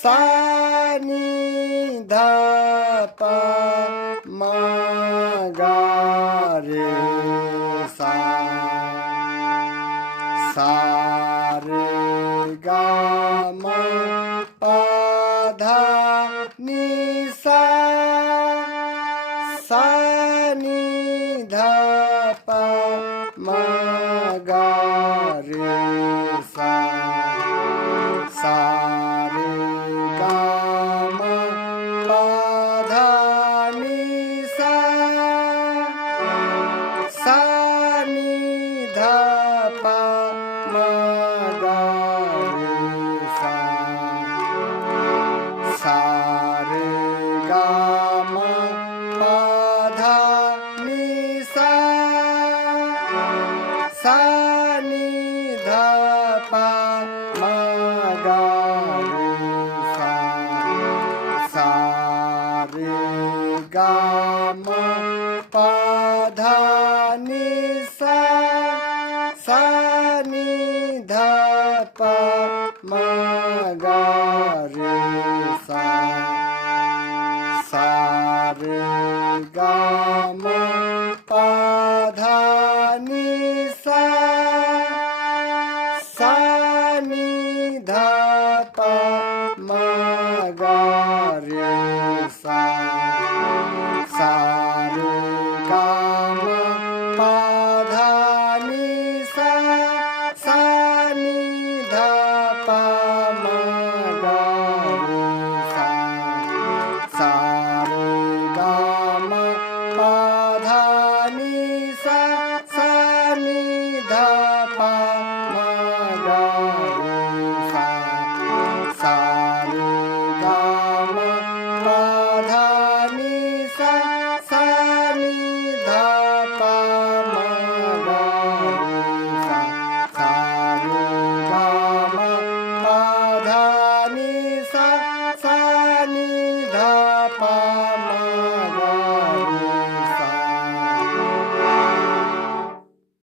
सा नि ध प म ग रे सा सा रे ग म प ध नि सा सा नि ध प म ग रे सा सा रे ग म प ध नि सा सा नि ध प म ग रे सा सा रे ग म प ध नि सा सा नि ध प म ग रे सा सा रे ग म प ध नि सा सा नि ध प म ग रे सा सा रे ग म प ध नि सा सा नि ध प म ग रे सा सा रे ग म प ध नि सा सा नि ध प म ग रे सा सा रे ग म प ध नि सा सा नि ध